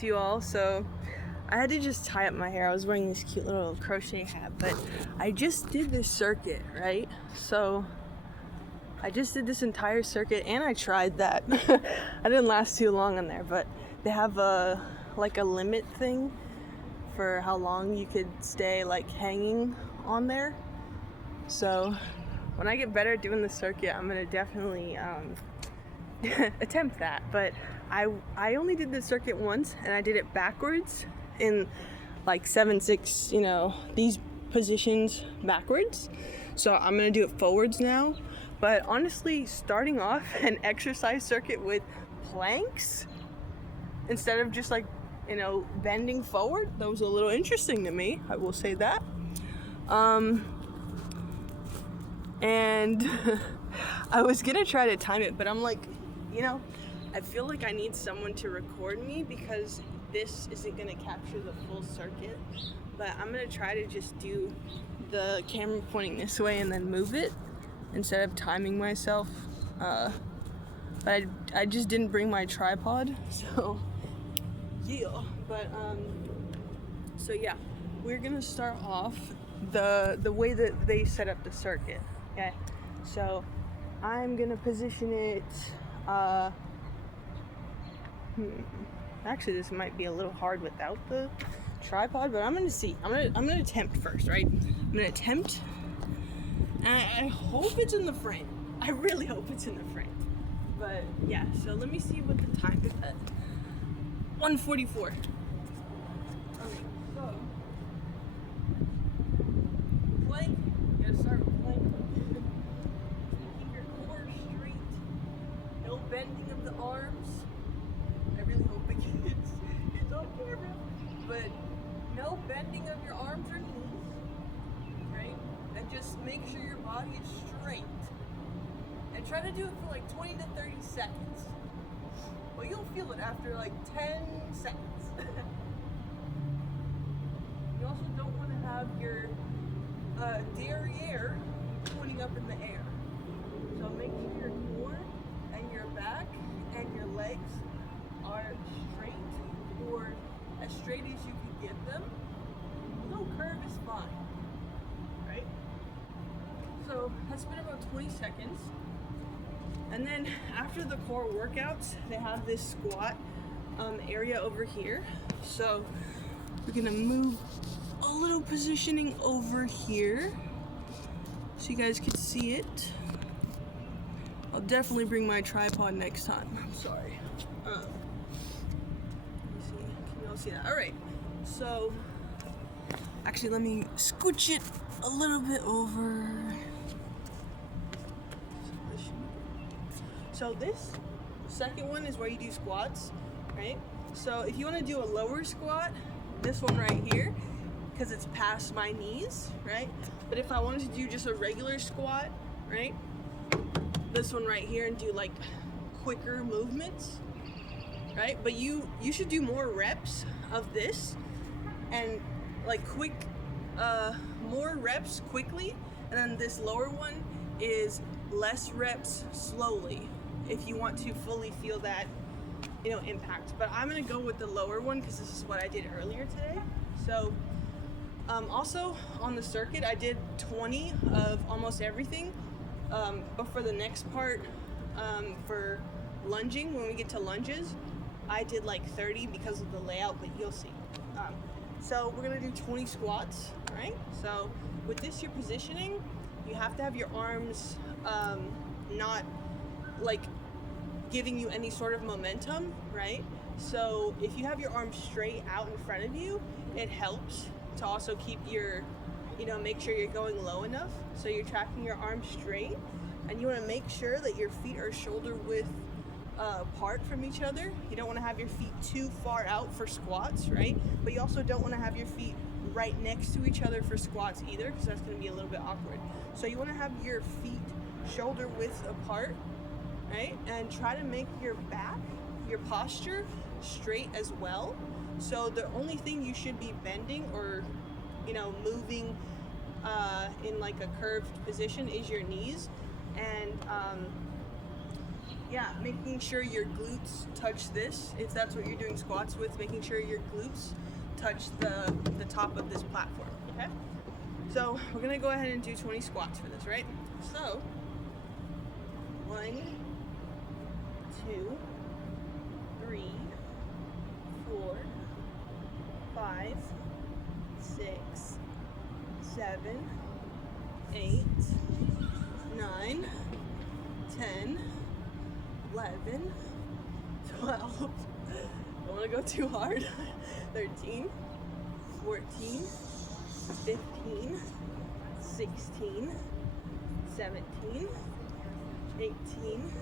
to you all. So I had to just tie up my hair. I was wearing this cute little crochet hat, but I just did this circuit, right? So I just did this entire circuit and I tried that. I didn't last too long on there, but they have a limit thing for how long you could stay like hanging on there. So when I get better at doing the circuit, I'm gonna definitely attempt that. But I only did the circuit once and I did it backwards in like 7-6, you know, these positions backwards. So I'm gonna do it forwards now. But honestly, starting off an exercise circuit with planks instead of just like, you know, bending forward, that was a little interesting to me, I will say that. And I was gonna try to time it, but I'm like, you know, I feel like I need someone to record me because this isn't gonna capture the full circuit. But I'm gonna try to just do the camera pointing this way and then move it instead of timing myself. But I just didn't bring my tripod, so yeah. But so yeah, we're gonna start off the way that they set up the circuit. Okay, so I'm gonna position it. Actually, this might be a little hard without the tripod, but I'm gonna see. I'm gonna attempt first, right? I'm gonna attempt, and I hope it's in the frame. I really hope it's in the frame. But yeah, so let me see what the time is at. 1:44. Okay, so plank. You gotta start with plank. Keep your core straight. No bending of the arms. I really hope it's on camera. But no bending of your arms or knees. Right? And just make sure your body is straight. And try to do it for like 20 to 30 seconds. Well, you'll feel it after like 10 seconds. You also don't want to have your derriere pointing up in the air. So make sure your core and your back and your legs are straight, or as straight as you can get them. No curve is fine, right? So that's been about 20 seconds. And then after the core workouts, they have this squat area over here. So we're gonna move a little positioning over here so you guys can see it. I'll definitely bring my tripod next time. I'm sorry. Let me see. Can you all see that? All right. So actually, let me scooch it a little bit over. So this second one is where you do squats, right? So if you want to do a lower squat, this one right here, because it's past my knees, right? But if I wanted to do just a regular squat, right? This one right here, and do like quicker movements, right? But you should do more reps of this and like more reps quickly, and then this lower one is less reps slowly, if you want to fully feel that, you know, impact. But I'm gonna go with the lower one because this is what I did earlier today. So also on the circuit, I did 20 of almost everything. But for the next part, for lunging, when we get to lunges, I did like 30 because of the layout, but you'll see. So we're gonna do 20 squats, right? So with this, your positioning, you have to have your arms not like giving you any sort of momentum, right? So if you have your arms straight out in front of you, it helps to also keep your, you know, make sure you're going low enough. So you're tracking your arms straight, and you want to make sure that your feet are shoulder width apart from each other. You don't want to have your feet too far out for squats, right? But you also don't want to have your feet right next to each other for squats either, because that's going to be a little bit awkward. So you want to have your feet shoulder width apart, right? And try to make your back, your posture straight as well. So the only thing you should be bending or, you know, moving in like a curved position is your knees. And Yeah, making sure your glutes touch this. If that's what you're doing squats with, making sure your glutes touch the top of this platform, okay? So we're gonna go ahead and do 20 squats for this, right? So, 1, 2, 3, 4, 5, 6, 7, 8, 9, 10, 11, 12, don't want to go too hard, 13, 14, 15, 16, 17, 18,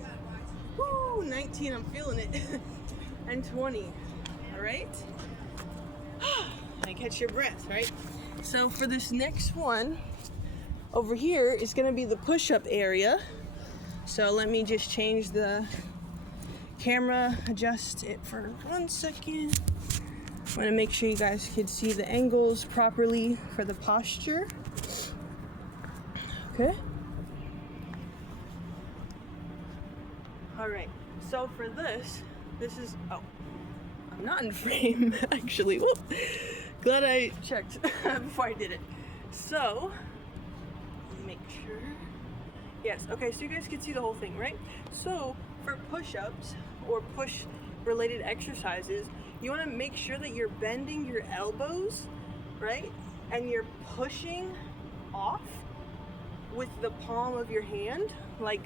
woo, 19, I'm feeling it, and 20, all right? And catch your breath, right? So for this next one, over here is gonna be the push-up area. So let me just change the camera, adjust it for 1 second. I want to make sure you guys can see the angles properly for the posture. Okay. All right. So for this is, oh, I'm not in frame actually. Whoop. Glad I checked before I did it. So, make sure. Yes, okay, so you guys can see the whole thing, right? So, for push-ups or push-related exercises, you want to make sure that you're bending your elbows, right? And you're pushing off with the palm of your hand, like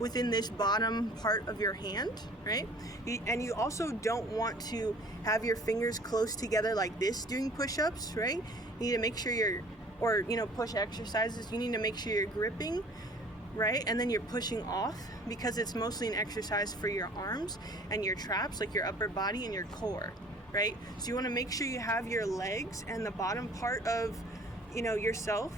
within this bottom part of your hand, right? And you also don't want to have your fingers close together like this doing push-ups, right? You need to make sure push exercises, you need to make sure you're gripping, right? And then you're pushing off, because it's mostly an exercise for your arms and your traps, like your upper body and your core, right? So you want to make sure you have your legs and the bottom part of, yourself,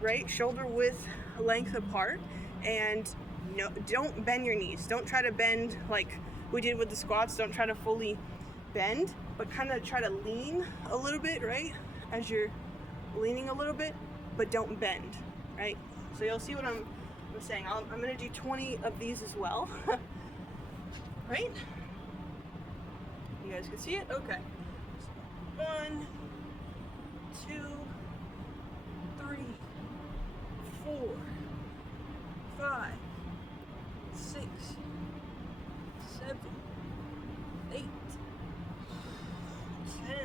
right? Shoulder width length apart, and no, don't bend your knees. Don't try to bend like we did with the squats. Don't try to fully bend, but kind of try to lean a little bit, right? As you're leaning a little bit, but don't bend, right? So you'll see what I'm saying. I'm gonna do 20 of these as well, right? You guys can see it? Okay. 1, 2, 3, 4, 5, 6, 7, 8, 10,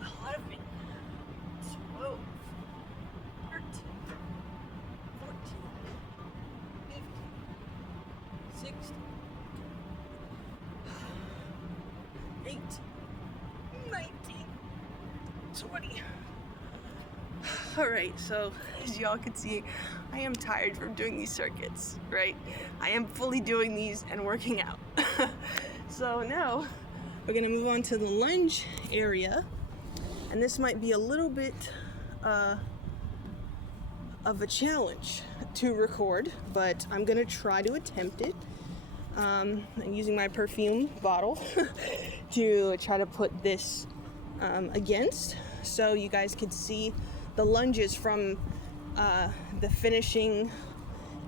11, 12, 13, 14, 15, 16, 18, 19, 20. All right, so as y'all can see, I am tired from doing these circuits, right? I am fully doing these and working out. So now we're gonna move on to the lunge area, and this might be a little bit of a challenge to record, but I'm gonna try to attempt it. I'm using my perfume bottle to try to put this against, so you guys could see the lunges from the finishing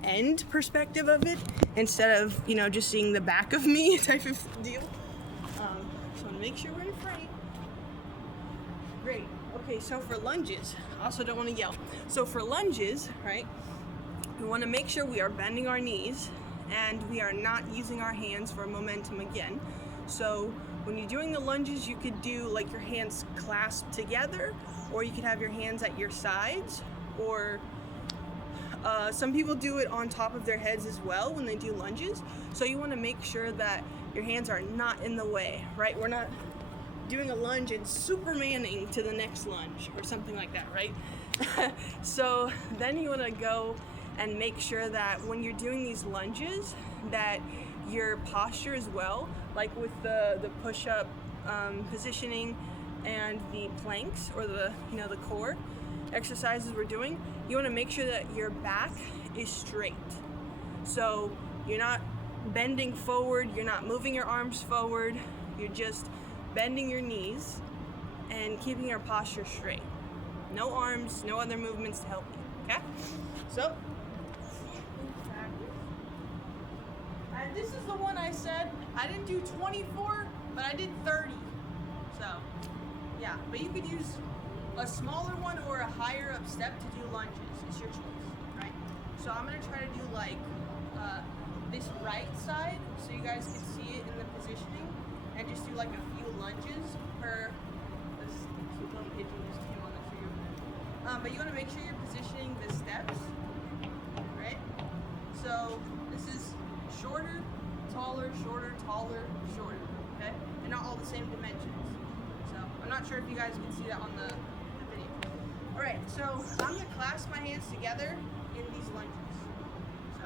end perspective of it, instead of just seeing the back of me type of deal. So I want to make sure we're in frame. Great. Okay, so for lunges, I also don't want to yell. So for lunges, right, we want to make sure we are bending our knees and we are not using our hands for momentum again. So when you're doing the lunges, you could do like your hands clasped together, or you could have your hands at your sides, or some people do it on top of their heads as well when they do lunges. So you want to make sure that your hands are not in the way, right? We're not doing a lunge and supermaning to the next lunge or something like that, right? So then you want to go and make sure that when you're doing these lunges, that your posture as well, like with the push-up positioning and the planks, or the core exercises we're doing, you want to make sure that your back is straight. So you're not bending forward, you're not moving your arms forward, you're just bending your knees and keeping your posture straight. No arms, no other movements to help you, okay? So, And this is the one I said I didn't do 24, but I did 30. So, yeah. But you could use a smaller one or a higher up step to do lunges. It's your choice, right? So I'm gonna try to do like this right side, so you guys can see it in the positioning, and just do like a few lunges per. This little pigeon just came on the tree over there. But you want to make sure you're positioning the steps, right? So this is shorter, taller, shorter, taller, shorter, okay? And not all the same dimensions. So I'm not sure if you guys can see that on the video. All right, so I'm gonna clasp my hands together in these lunges. So,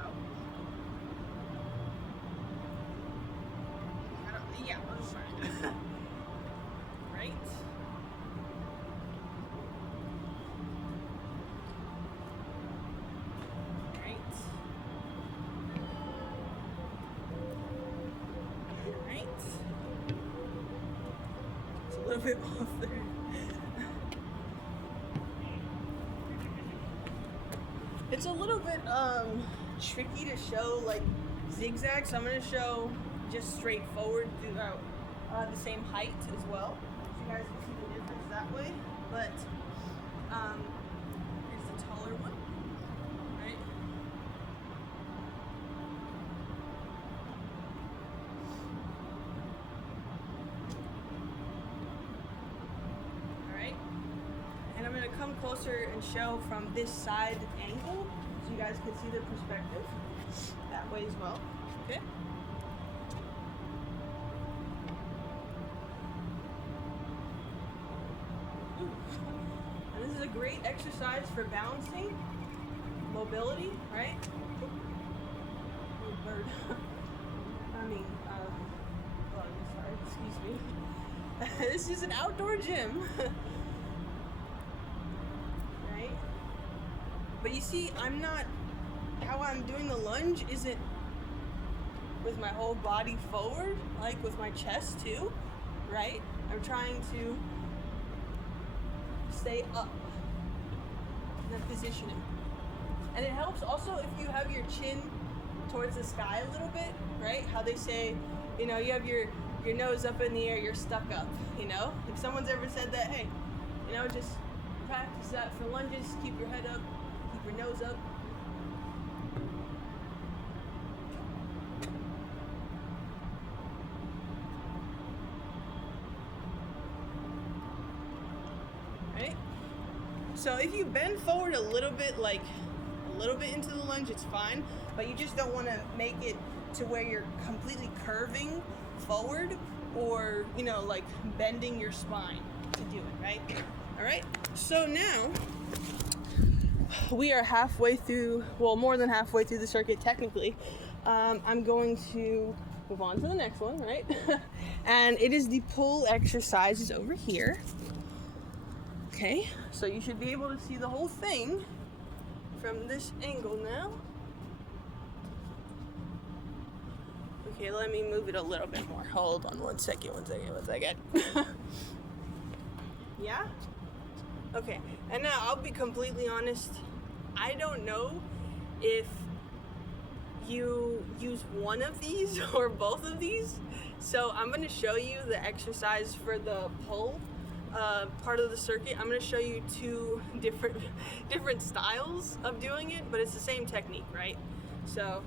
yeah, I'll just try it. Right. A little bit off there. It's a little bit tricky to show like zigzags, so I'm going to show just straight forward throughout the same height as well, so you guys can see the difference that way. But here's the taller one, right? And I'm going to come closer and show from this side angle so you guys can see the perspective that way as well. Okay? And this is a great exercise for balancing, mobility, right? Ooh, bird. Sorry, excuse me. This is an outdoor gym. But you see, how I'm doing the lunge isn't with my whole body forward, like with my chest too, right? I'm trying to stay up in the positioning. And it helps also if you have your chin towards the sky a little bit, right? How they say, you know, you have your nose up in the air, you're stuck up, you know? If someone's ever said that, hey, you know, just practice that for lunges, keep your head up, keep your nose up. Right? So if you bend forward a little bit into the lunge, it's fine, but you just don't want to make it to where you're completely curving forward or, you know, like bending your spine to do it, right? All right, so now we are halfway through, well, more than halfway through the circuit technically. I'm going to move on to the next one, right? And it is the pull exercises over here. Okay, so you should be able to see the whole thing from this angle now. Okay, let me move it a little bit more. Hold on one second. Yeah? Okay, and now I'll be completely honest. I don't know if you use one of these or both of these. So I'm going to show you the exercise for the pull part of the circuit. I'm going to show you two different styles of doing it, but it's the same technique, right? So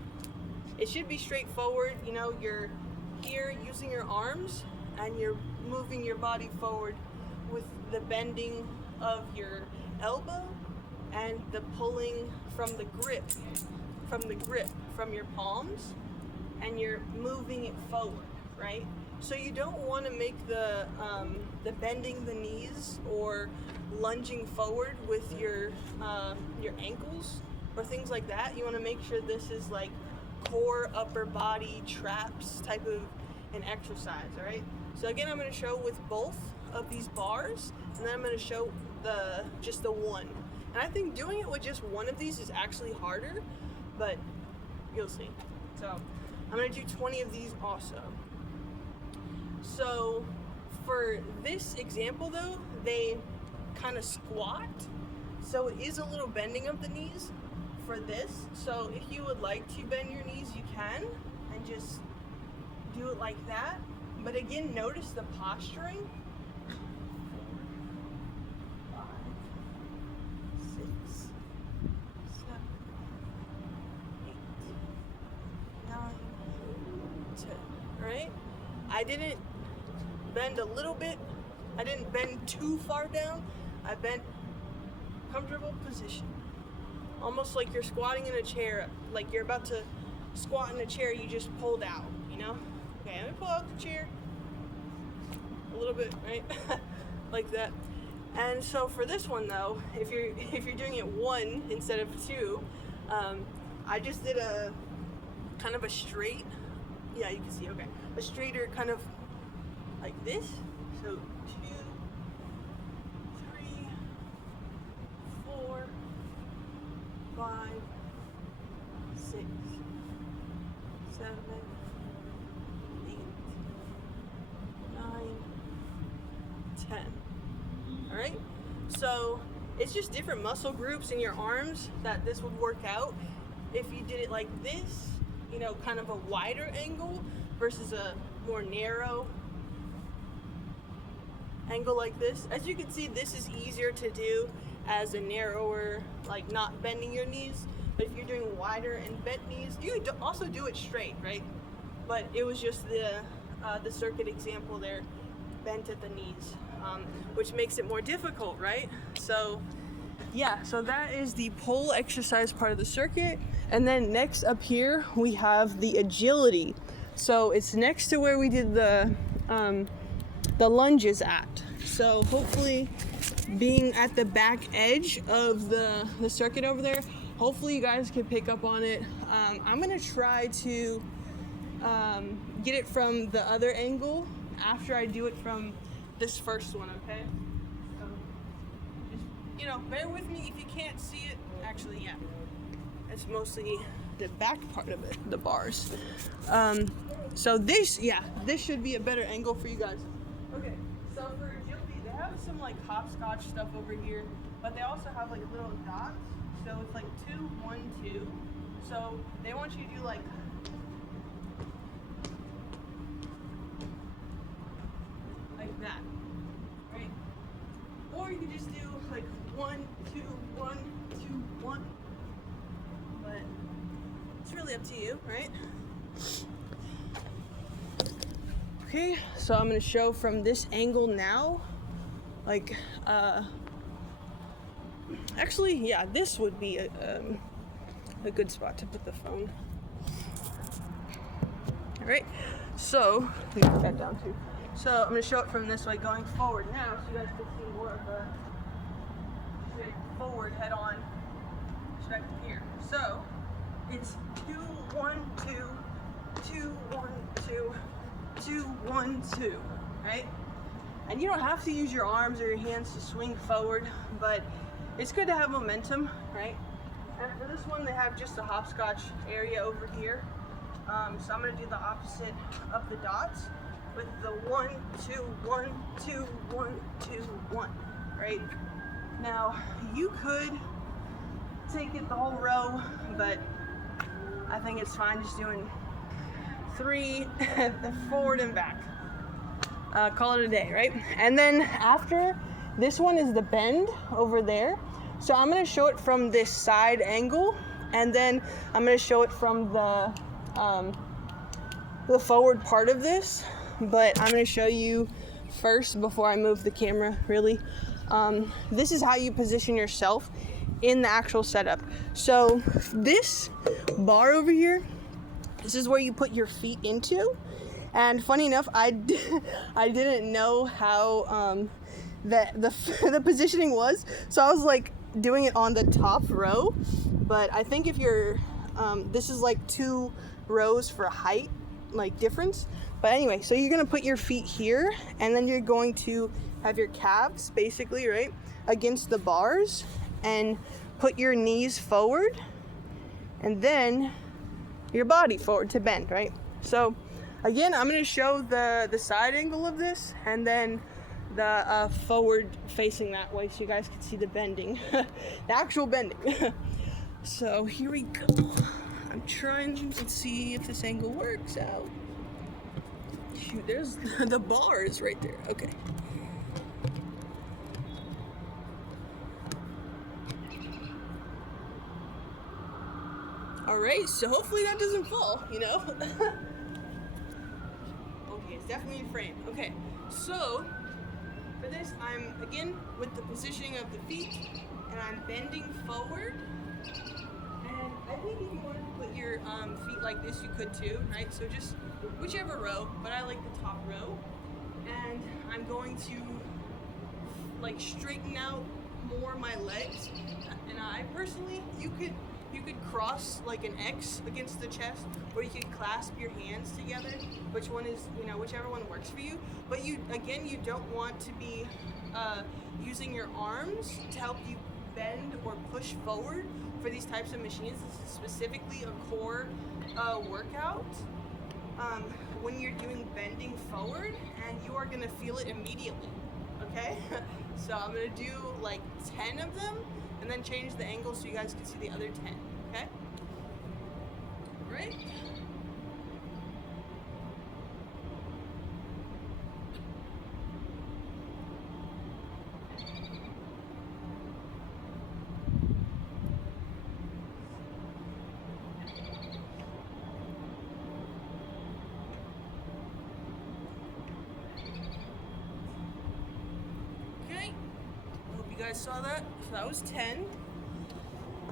it should be straightforward. You know, you're here using your arms and you're moving your body forward with the bending of your elbow and the pulling from the grip from your palms, and you're moving it forward, right? So you don't want to make the bending the knees or lunging forward with your ankles or things like that. You want to make sure this is like core, upper body, traps type of an exercise, all right? So again, I'm going to show with both of these bars, and then I'm going to show just the one. And I think doing it with just one of these is actually harder, but you'll see. So I'm going to do 20 of these also. So for this example though, they kind of squat. So it is a little bending of the knees for this. So if you would like to bend your knees, you can, and just do it like that. But again, notice the posturing. 4, 5, 6, 7, 8, 9, 10. Right? I didn't bend a little bit. I didn't bend too far down. I bent comfortable position. Almost like you're squatting in a chair, like you're about to squat in a chair you just pulled out, you know? Okay, let me pull out the chair a little bit, right? Like that. And so for this one though, if you're doing it 1 instead of 2, I just did a kind of a straight, yeah, you can see, okay, a straighter kind of like this. So 2, 3, 4, 5, 6, 7, 8, 9, 10. All right? So it's just different muscle groups in your arms that this would work out. If you did it like this, you know, kind of a wider angle versus a more narrow angle like this. As you can see, this is easier to do as a narrower, like not bending your knees. But if you're doing wider and bent knees, you could also do it straight, right? But it was just the circuit example there, bent at the knees, which makes it more difficult, right? So yeah, so that is the pole exercise part of the circuit. And then next up here, we have the agility. So it's next to where we did the lunges at. So hopefully being at the back edge of the circuit over there, hopefully you guys can pick up on it. I'm gonna try to get it from the other angle after I do it from this first one, okay? So just, you know, bear with me if you can't see it. Actually, yeah, it's mostly the back part of it, the bars. So this should be a better angle for you guys. Okay, so for agility, they have some like hopscotch stuff over here, but they also have like little dots. So it's like 2, 1, 2. So they want you to do like that, right? Or you can just do like 1, 2, 1, 2, 1. But it's really up to you, right? Okay, so I'm gonna show from this angle now. Like, actually, yeah, this would be a good spot to put the phone. All right, so we can that down too. So I'm gonna show it from this way going forward now, so you guys can see more of a straight forward head-on perspective here. So it's 2, 1, 2, 2, 1, 2, 2, 1, 2, right? And you don't have to use your arms or your hands to swing forward, but it's good to have momentum, right? And for this one, they have just a hopscotch area over here. So I'm gonna do the opposite of the dots with the 1, 2, 1, 2, 1, 2, 1, right? Now, you could take it the whole row, but I think it's fine just doing 3 forward and back. Call it a day, right? And then after, this one is the bend over there. So I'm gonna show it from this side angle, and then I'm gonna show it from the forward part of this. But I'm gonna show you first before I move the camera, really. This is how you position yourself in the actual setup. So this bar over here, this is where you put your feet into. And funny enough, I didn't know how the positioning was. So I was like doing it on the top row. But I think if you're, this is like 2 rows for height, like difference. But anyway, so you're gonna put your feet here, and then you're going to have your calves basically, right, against the bars, and put your knees forward, and then your body forward to bend, right? So again, I'm gonna show the side angle of this, and then the forward facing that way, so you guys can see the bending, the actual bending. So here we go. I'm trying to see if this angle works out. Shoot, there's the bar is right there. Okay. All right, so hopefully that doesn't fall, you know? Okay, it's definitely in frame. Okay, so for this, I'm again with the positioning of the feet, and I'm bending forward. And I think if you wanted to put your feet like this, you could too, right? So just whichever row, but I like the top row. And I'm going to like straighten out more my legs. And I personally, you could cross like an X against the chest, or you could clasp your hands together. Which one is, you know, whichever one works for you. But you don't want to be using your arms to help you bend or push forward for these types of machines. This is specifically a core workout. When you're doing bending forward, and you are gonna feel it immediately. Okay, so I'm gonna do like 10 of them, and then change the angle so you guys can see the other 10. Okay, right? Okay, hope you guys saw that. So that was 10.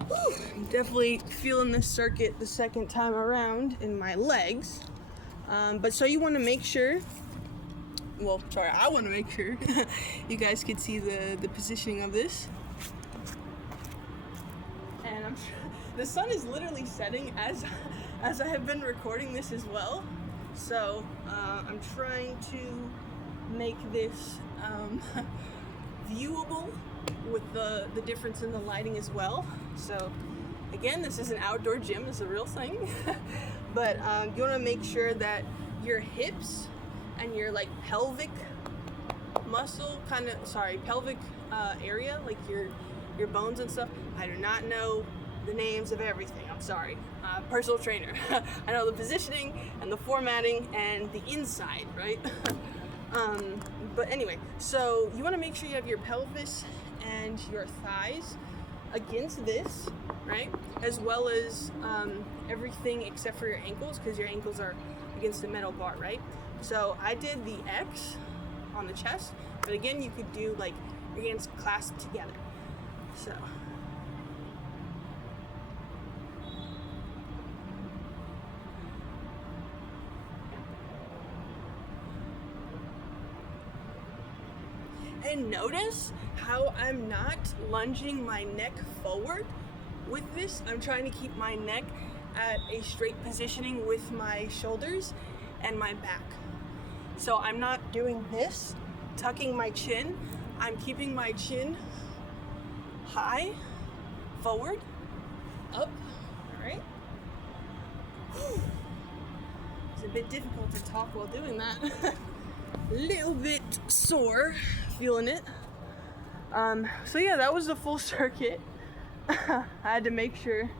Whew, I'm definitely feeling this circuit the second time around in my legs. But so you want to make sure, well, sorry, I want to make sure you guys could see the positioning of this. And the sun is literally setting as I have been recording this as well. So I'm trying to make this viewable with the difference in the lighting as well. So again, this is an outdoor gym, it's a real thing. But you want to make sure that your hips and your like pelvic muscle pelvic area, like your bones and stuff. I do not know the names of everything, I'm sorry. Personal trainer. I know the positioning and the formatting and the inside, right? But anyway, so you want to make sure you have your pelvis and your thighs against this, right? As well as everything except for your ankles, because your ankles are against the metal bar, right? So I did the X on the chest, but again, you could do like your hands clasped together. So. And notice how I'm not lunging my neck forward with this. I'm trying to keep my neck at a straight positioning with my shoulders and my back. So I'm not doing this, tucking my chin. I'm keeping my chin high, forward, up, all right? It's a bit difficult to talk while doing that. Little bit sore, feeling it. So yeah, that was the full circuit. I had to make sure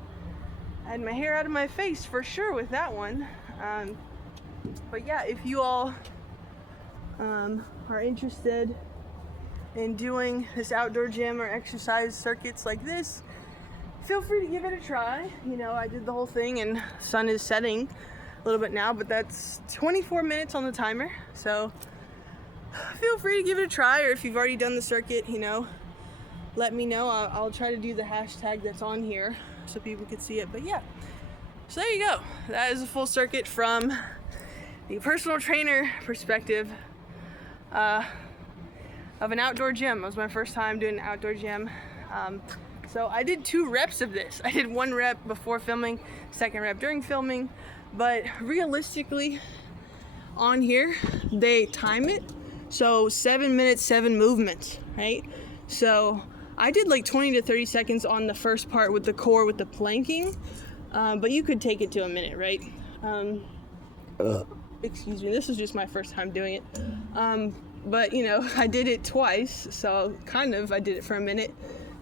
I had my hair out of my face for sure with that one. But yeah, if you all are interested in doing this outdoor gym or exercise circuits like this, feel free to give it a try. You know, I did the whole thing and sun is setting a little bit now, but that's 24 minutes on the timer. So feel free to give it a try, or if you've already done the circuit, you know, let me know. I'll try to do the hashtag that's on here so people could see it. But yeah, so there you go. That is a full circuit from the personal trainer perspective of an outdoor gym. It was my first time doing an outdoor gym. So I did 2 reps of this. I did 1 rep before filming, 2nd rep during filming, but realistically on here, they time it. So 7 minutes, 7 movements, right? So I did like 20 to 30 seconds on the first part with the core, with the planking, but you could take it to a minute, right? Excuse me, this is just my first time doing it. But you know, I did it twice, so kind of I did it for a minute.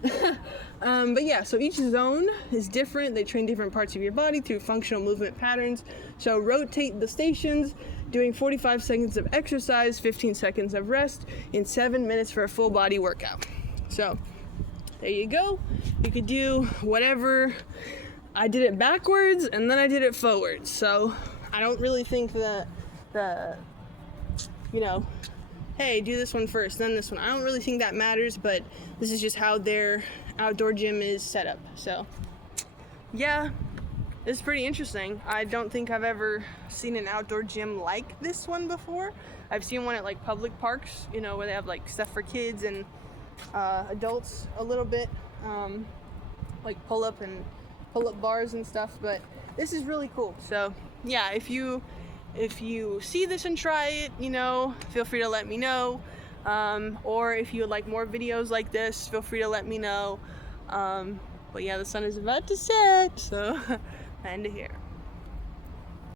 But yeah, so each zone is different. They train different parts of your body through functional movement patterns. So rotate the stations, doing 45 seconds of exercise, 15 seconds of rest, in 7 minutes for a full body workout. So there you go. You could do whatever. I did it backwards and then I did it forwards. So I don't really think that hey, do this one first, then this one. I don't really think that matters, but this is just how their outdoor gym is set up. So yeah, it's pretty interesting. I don't think I've ever seen an outdoor gym like this one before. I've seen one at like public parks, where they have like stuff for kids and adults a little bit, like pull-up bars and stuff, but this is really cool. So yeah, if you see this and try it, feel free to let me know. Or if you would like more videos like this, feel free to let me know. But yeah, the sun is about to set, so end it here.